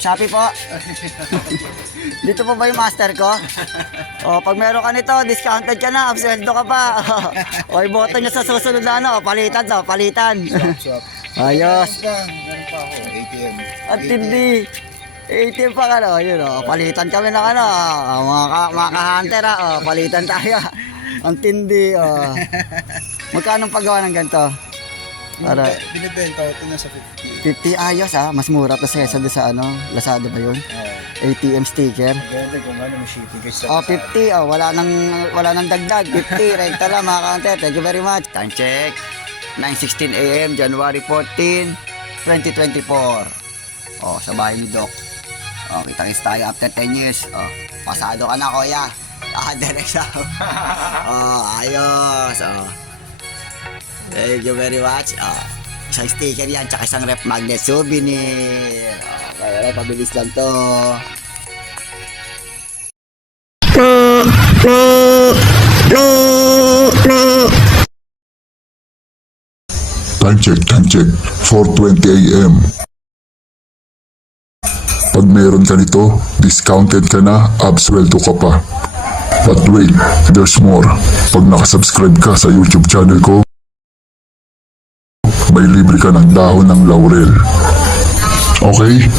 Shopee po. Dito po ba yung master ko? O, pag meron ka nito, discounted ka na, absueldo ka pa. O, iboto nyo sa susunod na ano, palitan to, palitan. Swap. Ayos. Meron pa ako, ATM. At hindi. ATM pa ka, no? Yun, o, palitan kami ng ano, mga ka-hunter, o, palitan tayo. Ang tindi, o. Magkano paggawa ng ganito? Para Binibenta ko ito na sa 50. 50 ayos mas mura to sa sa ano, Lazada ba yun? ATM sticker. Ganda kung ano, may shipping kasi. 50, wala nang dagdag. 50, rekta lang mga ka-hunter. Thank you very much. Time check. 9:16 AM, January 14, 2024. Sa bahay ni Doc. Kitang-kita tayo after 10 years. Pasado ka na, kuya. Direct out. Ayos. Thank you very much. Isang sticker yan, tsaka isang rep magnet souvenir. Kaya pabilis lang to. Time check, 4:20 AM. Pag meron ka nito, discounted ka na, absueldo ka pa. But wait, there's more. Pag nakasubscribe ka sa YouTube channel ko, may libre ka ng dahon ng laurel. Okay?